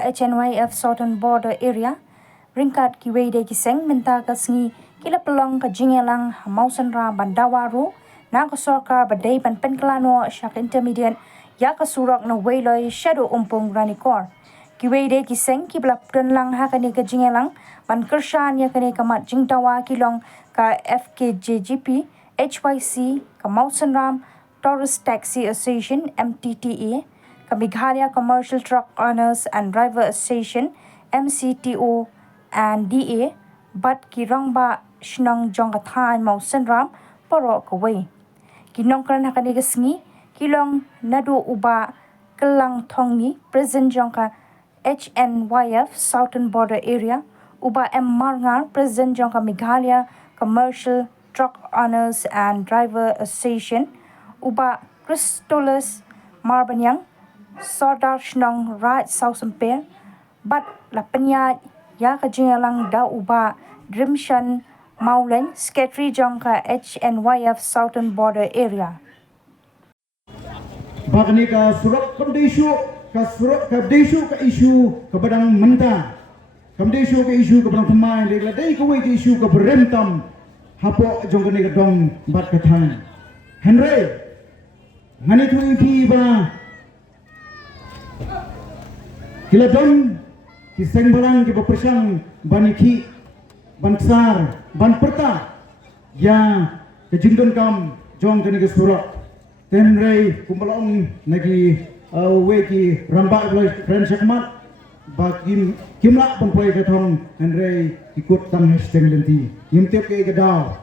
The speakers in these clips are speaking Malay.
ka HNYF Southern Border Area, ringkat ki wede ki seng menta ka sngi kila pelong ka jingelang mausan ra bandawaru na ka sorkar badai ban penklano syak intermediate ya ka surok na wayloi shadow umpung ranikor. Ki wede ki seng ki blap lang ha ka ni ka jingelang ban kershan ya ka ni ka mat jingtawa kilong ka FKJGP, HYC, ka mausan ram, Tourist Taxi Association, MTTA, ka Meghalaya Commercial Truck Owners and Driver Association, MCTO, and DA, but ki rongba shnong jong kathan mau senram poro kawai. Kinong kan hakani gasngi, kilong nadu uba kelang thongi, present jong ka HNYF Southern Border Area, uba M Marngar, present jong ka Meghalaya Commercial Truck Owners and Driver Association, uba Christolus Marbanyang, Sordar Shnong Right South Semper, but la penyat ya kajingalang da uba Drimshan Maulen, Sketri Jongka HNYF Southern Border Area. Bagni ka surat kamdesu ka isu ka badang menta. Kamdesu ka isu ka badang tamai legla dei ka wei ka isu ka beremtam hapo jongka ni ka dong bat ka than. Henry ngani tu ipi ba kila don ki seng balang ki bepersang baniki bansar ban perta ya ke jingdon kam jong kani ke surat tenrei kumbalong nagi weki ramba blai friend sakmat ba kimla pempai ke thong tenrei ikut tam hashtag lenti yimtep ke gadaw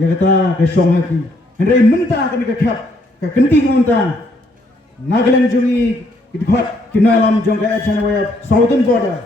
ya kata ke song haki tenrei menta kani ke khap ka kenti ngonta nagalang jungi idkhat kinalam jong ka HNYF Southern Border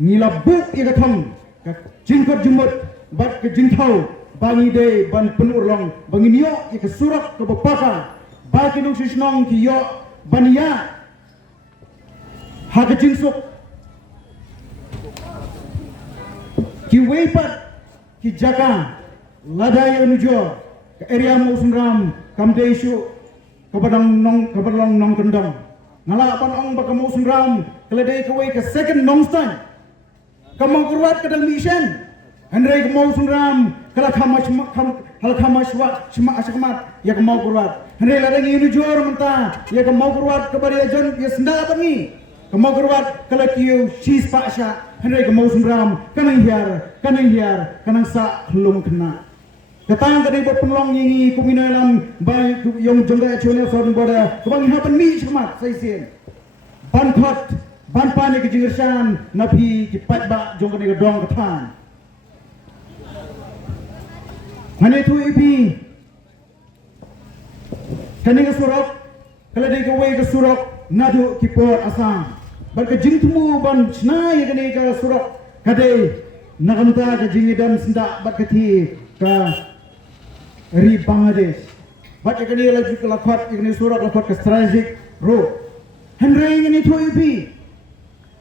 ngila buk ika thong ka jingkot jumut bat ke jingthau bangi de ban penurlong bangi niyo ika surak ke bapaka ba ki nung sisnong ki yo bania ha ke jingsuk ki weipat ki jaka ladai unujo ke area musunram kamde isu kabadang nong kendong ngala pan ong bakamu sunram keledai kawai ke second nongstan kamau kurwat ke dalam mission andrei kamau sunram kala khamas wa shma asakmat ya kamau kurwat andrei ladang ini jor menta ya kamau kurwat ke bari ajon ya senda tangi kamau kurwat kala kiu sis pasha andrei kamau sunram kanang hiar kanang sa lum kena datang dari penlong ini kuminalam baik yang jongga chone Southern Border kabang hapan mi smat saisen ban thot ban pane ke jingirsan napi ki patba jongga ni dong kathan hane tu ipi kani ke surok kala de ke wei ke surok nadu ki por asam bar ke jingtumu ban snai kani ke surok kade nagamta ke jingidan senda bat kati ka ri Bangladesh bat ikani lagi ke lakot ikani surat lakot ke strategic road henry ini tu ipi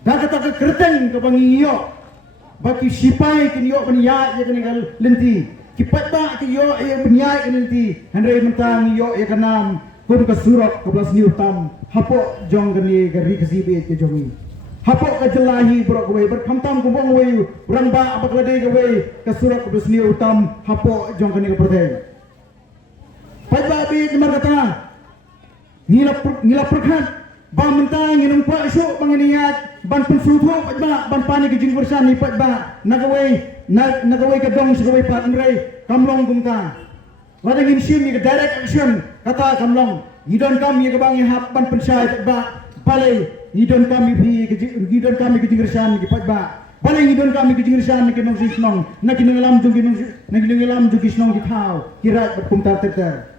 dah kata ke kerteng ke bangiyo baki sipai kini yo banya ikani kal lenti kipat ba ki yo ya banya ikani lenti henry mentang yo ya kanam kun ke surat ke belas ni utam hapo jong kani gari ke sibe ke jongi hapo ke jelahi bro ke berkamtam ke bong wei beramba abaklade ke wei ke surat ke belas ni utam hapo jong kani ke perteng Pajba bi markata ngila perkhat ba mentang nginung pa isu banginiat ban pensutu pajba ban pani ke jingursan ni pajba nagawai ke dong segawai pat mrei kamlong gumta ladang insin ni ke direct action kata kamlong ngidon kami ke bangi hap ban pensai pajba balai ngidon kami ke jingursan ni pajba balai ngidon kami ke jingursan ni ke nong sisnong nakinengalam jugi snong ki thau kirat berkumtar terter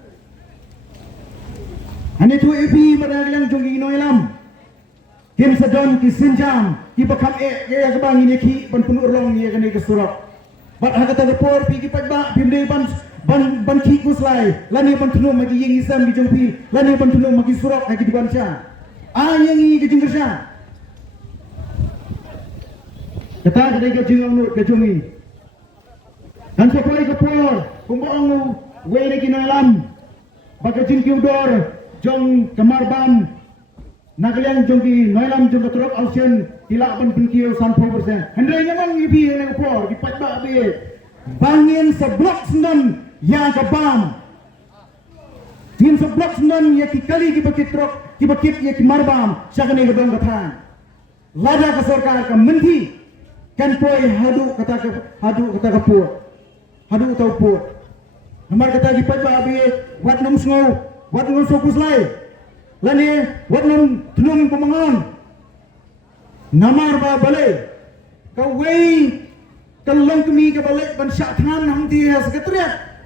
Hanya tu ipi madalang jongi inoilam. Kim sadon ki sinjam ki bakam ya kabang ini ki ban penurlong ya kani ke surak. Bat hakata report pi ki pajba pimde ban ki kuslai lani ban tunu magi yeng isam di jongpi lani ban tunu magi surak hagi di bansha. Yang ini ke jinggersha. Kata kadai ke jingong ke jongi. Dan sekolai ke por kumbang wei ki noilam. Baka jingkiudor jong kamarban nagalian jongki noilam jong katurok ausian tilak ban penkil 100%. Hendai memang ibi yang por, di patba be. Bangin seblok sendan yang kebam. Tim seblok sendan ya ki kali ki bakit truk, ki bakit ya ki marbam, syakane gedong katan. Lada ke sarkar ka menti kan poi hadu kata ke pur. Hadu tau pur. Nomor kata di patba be wat nom sngo, wat nom fokus lai. Lani wat nom tulung pemangon. Namar ba balai. Ka wei kalong kami ka balik ban syakhan ham di sekretariat.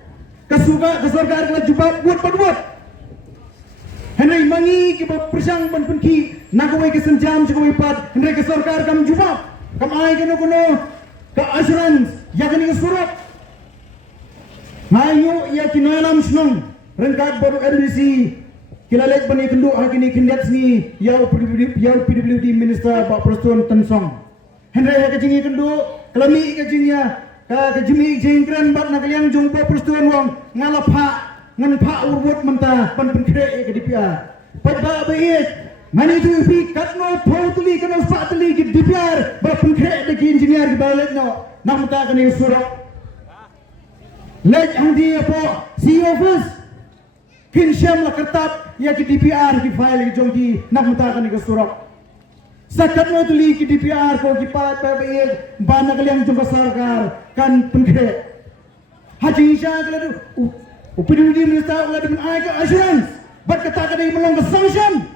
Kasuga ke sarkar ka jubab buat. Henry mangi ke persang ban penki nagawai ke senjam cakawai pat Henry ke sarkar kam jubab kam ai kono ke assurance ya kani ke surat ngayu ya kinalam snong rengkat baru RDC kilalek bani kendu hakini kindat sni ya PWD minister Pak Preston Tensong Henry ya kejingi kendu kelami kejingnya ka kejimi jengkran bat nakaliang jong Pak Preston wong ngalapha ngan pha urwut menta pan penkre ke DPR pada baik mani tu pi katno thotli kano spatli ke DPR ba penkre de engineer ke balik no nam ta kani surat lej andi apa CEO office kin syam la kertab ya ke DPR ki file ke jongki nam ta kani ke surat sakatno tuli ke DPR ko ki pat baik ba nakaliang jong sarkar kan penkre haji sya keladu PWD minister ulah dengan ayat assurance bat kata kadai melanggar sanction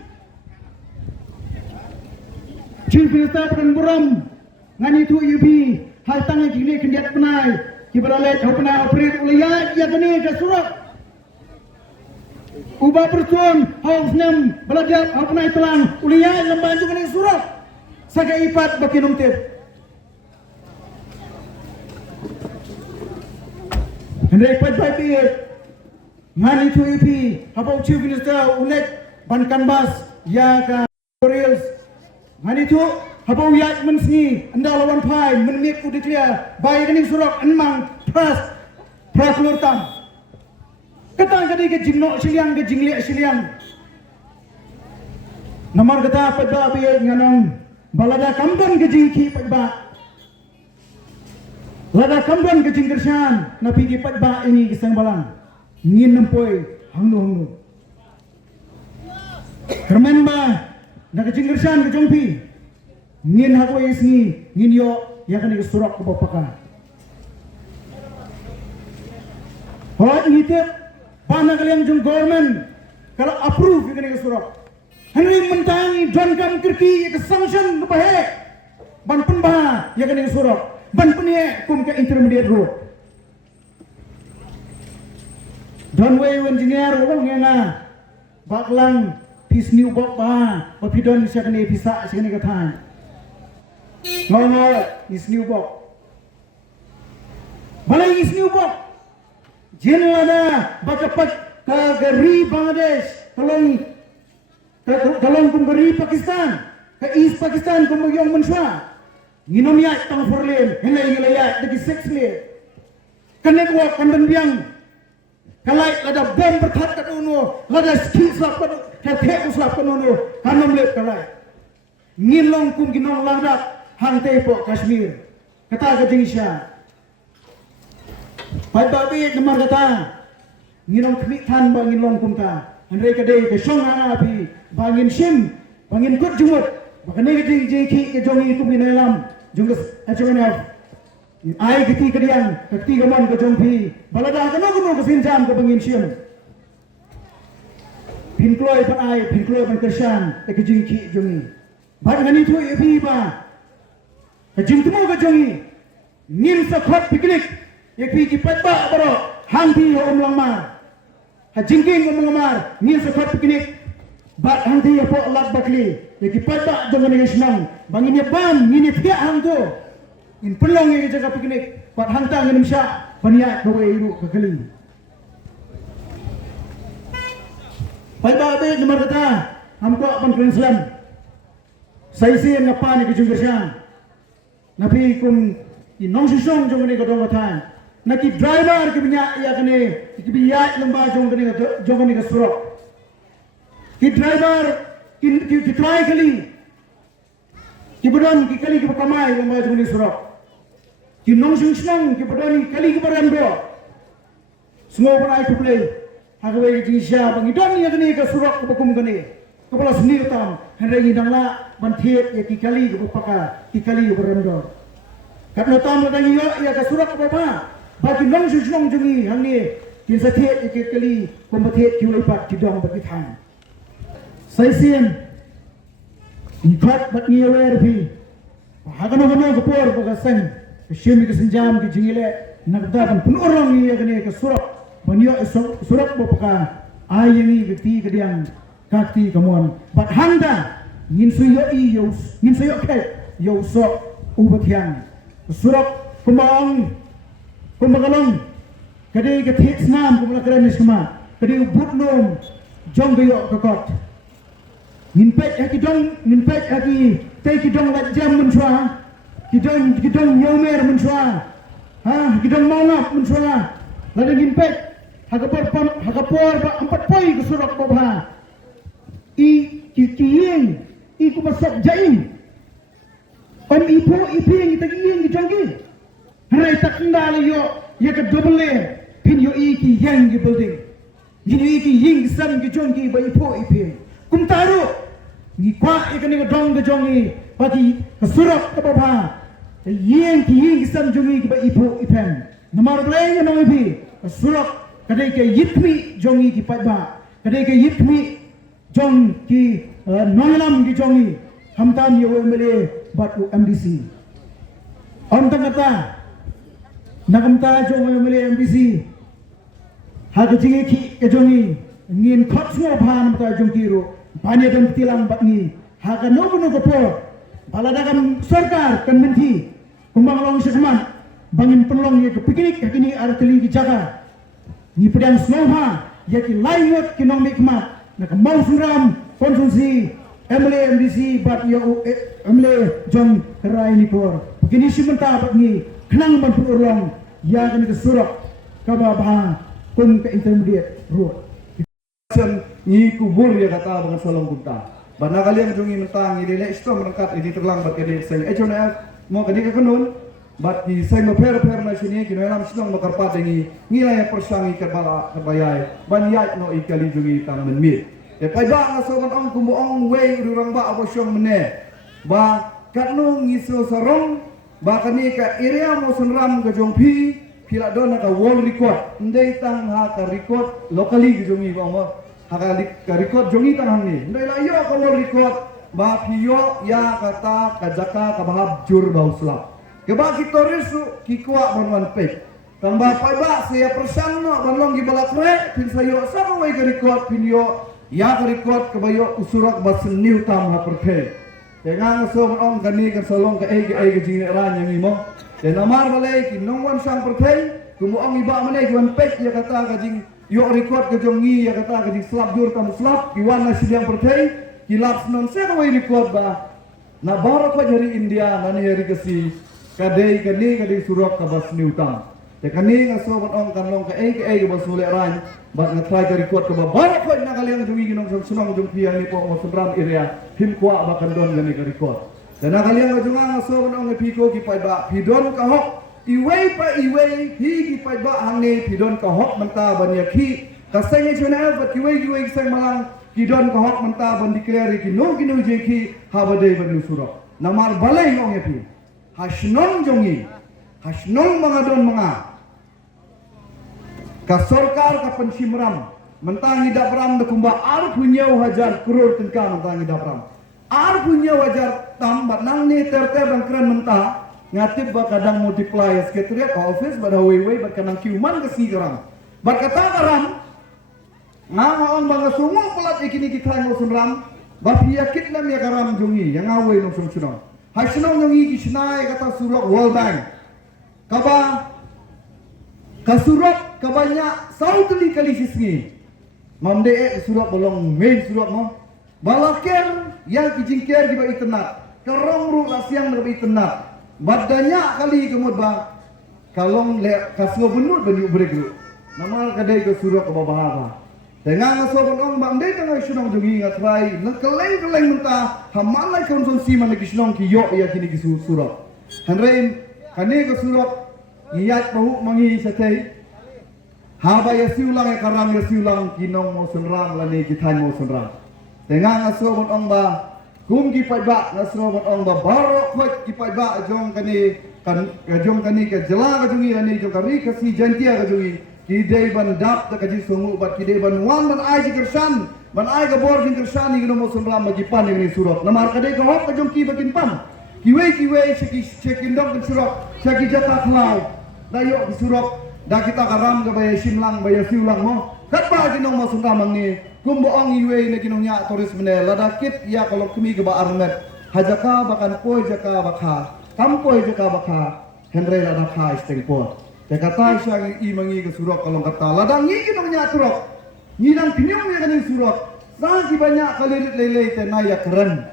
chief minister peran buram ngani tu UP hal tangan kini kendiat penai kibaralet hopna operate ulah ya kini ke surat ubah pertuan haus nem belajar hopna itelang ulah ya lembanju kini surat saga ipat baki nomtip hendai pat baik ngani tu EP habau chief minister unek ban kanbas ya ka reels ngani tu habau yak mensni anda lawan pai menmik ku declare bai kani surak enmang trust praklur tam kata kadi ke jingno siliang ke jingli siliang nomor kata pada bi nganong balada kamban ke jingki pada lada kamban ke jingkersan napi di pada ini kisang balang ngin nampoi hangnu kermen ba nak jinggersan ke jongpi ngin hako isni ngin yo ya kan ke surak ke bapaka hot ngitip bana kalian jong government kalau approve ya kan ke surak henry mentangi don kam kirki ke sanction ke bahe ban penba ya kan ke surak ban penie kum ke intermediate road Don way engineer wong ngena baklang pis new bok ba pidon sakane pisa sakane kathan ngono is new bok balai is new bok jenlana bakapat ka gari Bangladesh kalong kum gari Pakistan ka East Pakistan kum yong menswa nginom ya tang forlen henai ngelaya degi 6 lane kanek wa kandan biang kalai lada bom bertat kat uno lada ski slap kat he slap kat uno kanom lep kalai ngilong kum ginong landak hang tepo Kashmir kata ke jingsha pai babi nemar kata ngilong kmi than ba ngilong kum ka andre kadai ke song ana pi bangin sim bangin kut jumut bakane ke jiki ke jongi kum ginalam jungus ajona ai kiti kediang kiti gaman ke jongpi balada kano ke sinjam ke bangin siam pinkloi pan ai pinkloi pan kersan ke jingki jongi ban ngani tu epi ba ke jingtmo ke jongi nim sa khot piknik epi ki patba baro hangti om langmar ha jingking om langmar nim sa khot piknik bat hangti apo lat bakli ki patba jongi ngisnang bangin ya bam ngini thia hangto in pelong yang jaga piknik pat hantang ngem sya paniat bawe iru kekeli pai ba be nomor kata hamko pan Islam sai si ngapa ni ke junggersang nabi kum inong sisong jong ni kadong katan naki driver ke binya ya kene ki biya lamba jong ni ke surok ki driver ki try kali Kibadan ki kali ki pakamai lambai juni surak. Ki nong sing senang kibadan kali ki barando. Semua berai ku play. Hagawai ki sya bangidan ya kini ke surak ke bakum kini. Kepala sendiri tam hendak ngidang la bantiet ya ki kali ki papaka ki kali ki barando. Karena tam la ngi ya ke surak ke bapa. Bagi nong sing senang juni hang ni kin satiet ya ki kali kombatet ki lepat ki dong bagi thang. Sai sien ikat bat ni aware भी hagano gano gopor baga sang shemi ke senjam ke jingile nagdaban pun orang ni agane ke surak banyo surak bopaka ayemi geti kediang kakti kamuan bat handa ngin suyo i yo ngin suyo ke yo so ubathyang surak kumang kumagalong kade ke thit snam kumala kran nisma kade ubutnom jong gayo kakot Nginpek haki tei kidong lajam mensua kidong nyomer mensua kidong mangap mensua lalu nginpek hakapor ba 4 poi ke surak bobha kiying i kumasak jaim ipo iping itagiying kidonggi harai takndali yo ya ke double pin yo ki yang ki building gini ki ying sam ki jonggi ba ipo iping kumtaru ni kwa ikani ka dong jongi bagi kesurak ke bapa yeng ki yeng sam jongi ki ba ipo ipen namar blay no ipi kesurak kadai ke yitmi jongi ki padba kadai ke yitmi jong ki nonglam ki jongi hamtam yo emele bat MDC om tangata nagamta jong emele MDC haga jingi ki ke jongi ngin khot smo bhan ta jongi ro Banyak dan tilang bakni haka nopo po baladagam sarkar kan menti kumbang long sekeman bangin pelong ya kepikinik kini ada teling jaga ni pedang snowha ya ki laingot kinong mikmat na mau suram konsumsi MDC bat ya emle jong rai ni kor kini simenta bakni kenang ban purong ya kan ke surak kababha kun ke intermediate road ni kubur ya kata bangan solong kunta. Bana kalian jungi mentang ini le isto merangkat ini terlang bat kedi saya. Ejona mau kedi ke kanun bat di saya maper na sini kini lam sidong makarpat ini nilai persangi kerbayai banyak no ikali jungi tam menmit. Pai ba ngasoban ong kumbu ong wei urang ba abosyong mene. Ba katnu ngiso sarong ba kani ka area mo sunram ke jongpi pila dona ka world record ndai tang ha ka record locally ke jungi ba mo ka record jongi tang ni ndai la yo ka world record ba piyo ya kata kajaka ka bahab jur ba uslap ke ba ki torisu ki kwa bonwan pe tambah pai ba sia persan no banlong gi balakre pin sayo sa ko ka record pinyo ya ka record ke bayo usurak ba seniu tam ha perke dengan so ong kani ka solong ka ai jing ran yang imo dan amar balai ki nongwan sang perke kumu ong iba mane gwan pe ya kata ka jing yo record ke jongi ya kata ke slap jur tam slap iwan na sidang pertai kilap non se ko record ba na baro ko dari India nani hari kesi kadai kani surak ka bas ni utang te kani nga so ong kanlong ka ai bas mule ran bat na try ka record ka ba baro ko na kalian jongi ginong sunong jong piang ni po mo sunram area him kwa ba kandon gani ka record dan na kalian nga so ong piko ki pai ba pidon ka hok iway higi pai ba hangne pidon ka hok menta ban yakhi kasai chuna bat iway sang malang pidon ka hok menta ban declare ki no je ki habade ban suro namar balai ngong yapi hasnon jongi hasnon mangadon manga ka sarkar ka pensimram mentang ida pram de kumba ar punya hajar crore tengka mentang ida pram ar punya wajar tam bat nang ni terte bang kran menta ngatip ba kadang multiply sekretariat office pada way ba kanang kiuman ke sigarang ba kata karam ngaon bang sungong pelat ikini kita ngo sunram ba piyakit lam ya karam jongi yang ngawe no sunong hasunong jongi kisnai kata surak World Bank kaba kasurak kabanya sautli kali sisngi mamde surak bolong main surak mo balaker yang kijingker di ba internet kerong ru siang di ba internet badanya kali kemud ba kalong le kasgo benut banyu break lu nama kadai ke surak ke bawah Dengan ngasobon ong bang dei tengah sunong jungi ngatrai keleng mentah hamalai konsumsi mana kisunong ki yo ya kini ki surok. Hanrein kani ke surok ngiyat bahu mangi satai. Haba ya siulang ya karam ya siulang kinong mo sunram lani kitan mo sunram. Dengan ngasobon ong ba kum ki paiba ngasobon ong ba barok kwat ki paiba jong kani ke jela ka jungi lani jong kari kasi jantia ka jungi. Kidai ban dap ta kaji sungu bat kidai ban wan ban ai kersan ban ai ka bor jing kersan ni no sunram magi pan ni surok namar kadai ka hop ka jong ki bakin pan kiwe cekin dong surok ceki jata klau dayo surok da kita karam ka baya simlang baya siulang mo kat ba kinong mo sunram ni kumbo ong iwe ni kinong nya toris mene lada kit ya kalau kumi ka ba armet hajaka bakan poi jaka bakha kampoi jaka bakha henre lada kha istengpo. Ya kata siya imangi ke surok kalau kata ladang ni kinong nya surok ngidang kinyong ya kaning surok sagi banyak kali lele tenaya keren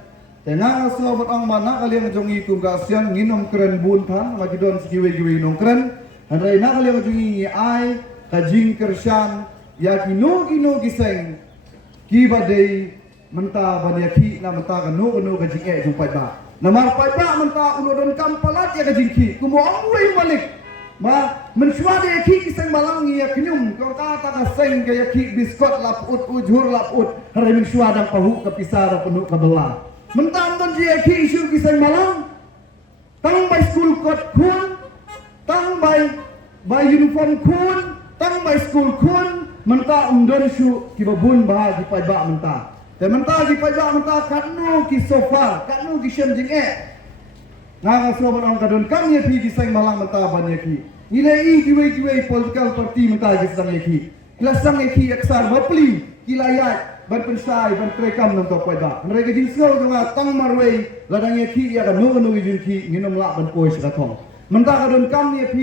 tenang sobat ang mana kali yang jongi kum kasian nginom keren buntan magi don sigiwe-giwe nong keren handai na kali yang jongi ai kajing kersan ya kino giseng kibadai menta banyaki na menta kanu kajing jumpai ba namar pai ba menta ulodon kampalat ya kajing ki kumo angwei malik ma mensuade ki kisang malangi ya kenyum kau kata kaseng kaya ki biskot laput ujur laput hari mensuadang pahu kepisar penuh kebelah mentam don dia ki isu kisang malang tang by school coat kun tang by uniform kun tang by school kun menta undon su ki babun bah ki paiba menta te menta ki paiba menta katnu ki sofa katnu ki shenjing Nga sobat orang kadon kami pi kisang malang menta banyak ki. Nilai kiwe political party menta kisang ki. Kelasang ki aksar bapli kilayat berpensai bertrekam nang topai ba. Mereka jinsau dengan tang marway ladang ki ya kan nu jin ki nginom lak ban poi sekatong. Menta kadon kami pi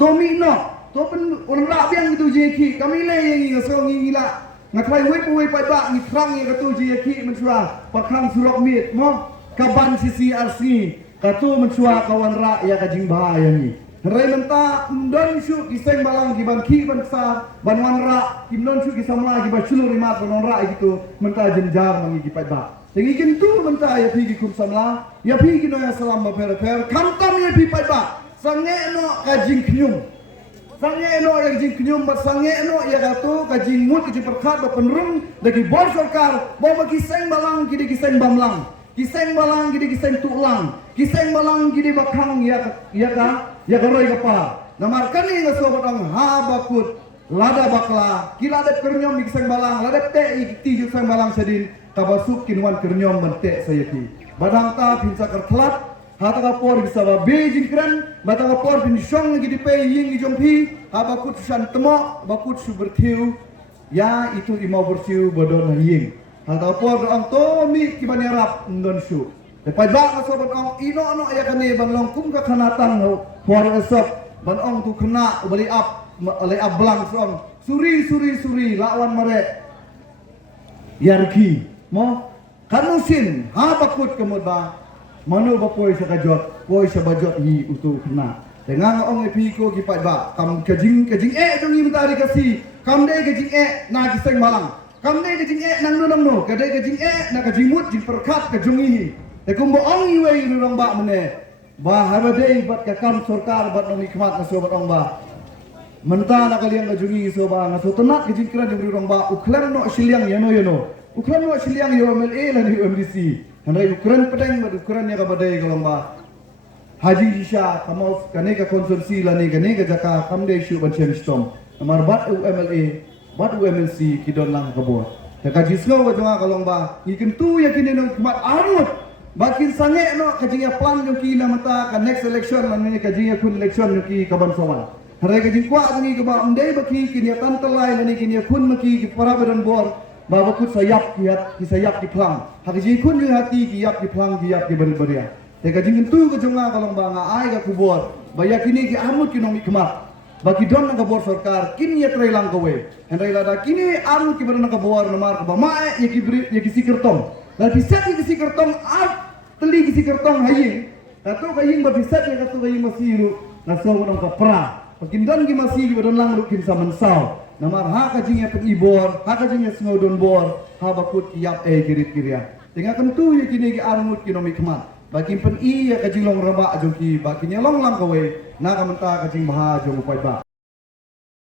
tomi no to pen orang lak biang itu je ki kami le yang ngasong ngila ngatrai wei pai ba ni krang ya katu je ki mensua pakang surok mit mo kaban CCRC katu mencua kawan rak ya kajing bahaya ni. Rai menta don su kiseng balang kiban ki ban sa ban wan rak kim don su kisamla ki ba chulu rimat ban rak gitu menta jenjar mangi ki pai ba. Tengi kentu menta ya pi ki kum samla ya pi ki no ya salam ba per kam ya pi pai ba. Sange no kajing knyum. Sange no ya kajing knyum ba sange no ya katu kajing mut ki perkhat ba penrung dagi bor sarkar ba kiseng balang ki kiseng bamlang. Kiseng balang gidi kiseng tulang, kiseng balang gidi bakang ya karoi kapa. Namarkan ni sobat ang habakut lada bakla, kilada kernyom di kiseng balang, lada te ti kiseng balang sedin kabasuk kinwan kernyom mentek sayati. Badang ta pinsa kerklat, hata kapor bisa ba Beijing keren, batang kapor pin syong gidi pe ying jompi, habakut san temok, bakut su bertiu, ya itu imau bertiu bodon ying. Hata por ang tomi kiban yarap ndon su. Depai ba ka sobat ang ino ya kani ban long kum ka kanatang no por esok ban ong tu kena bali up alai ablang song suri lawan mare yarki mo kanusin ha bakut kemud ba manu ba poi sa kajot poi sa bajot hi utu kena. Dengan ong epiko ki pai ba kam kajing jong ni mentari kasi kam de kajing na kiseng malang. Kam dai kajing nang no kadai kajing na kajing mut jing perkat ka jungi te kumbo ong iwe rurang ba mene ba habadai bat ka kam sarkar bat no nikmat na sobat ong ba menta na kaliang ka jungi so ba na so tenat kajing kran jing rurang ba uklan no siliang yano uklan no siliang yo MLA lan UMDC handai ukran pedang bat ukran ya ka badai kalong ba haji isha kamau kane ka konsumsi lani kane ka jaka kam dai shu ban chen stom amar bat UMLA bat UMLC kidon lang kabor. Jaka jisgo ka jonga kalong ba ikin tu yakin no kumat arut bakin sange no kajinya plan yung kina mata ka next election man ni kajinya kun election yung ki kaban sawan. Harai kajing kwa ni ka ba umdai baki kinya tantalai lani kinya kun maki ki para beran bor ba bakut sayap ki sayap ki plang. Hakaji kun yung hati ki yap ki plang ki yap ki beria. Jaka jing tu ka jonga kalong ba nga ai ka kubor bayakini ki amut kinong ikmat. Bagi don nang kabor sarkar kini ya trailang kawe hendai lada kini aru ki berna kabor namar ka bamae ya ki sikertong la pisat ki sikertong ap teli ki sikertong hayin katu kayin ba pisat ya katu kayin masiru na so nang kapra pakin don ki masih ki bedon lang rukin sa mansau Namar ha kajing ya pen ibor, ha kajing ya sngodon bor, ha bakut yap girit kiria. Tengah kentu ya kini ki armut kinomi kemat. Bagi pen i ya kajing long raba jongki, bagi nya long lang kawe, na kamenta kajing baha jong upai ba.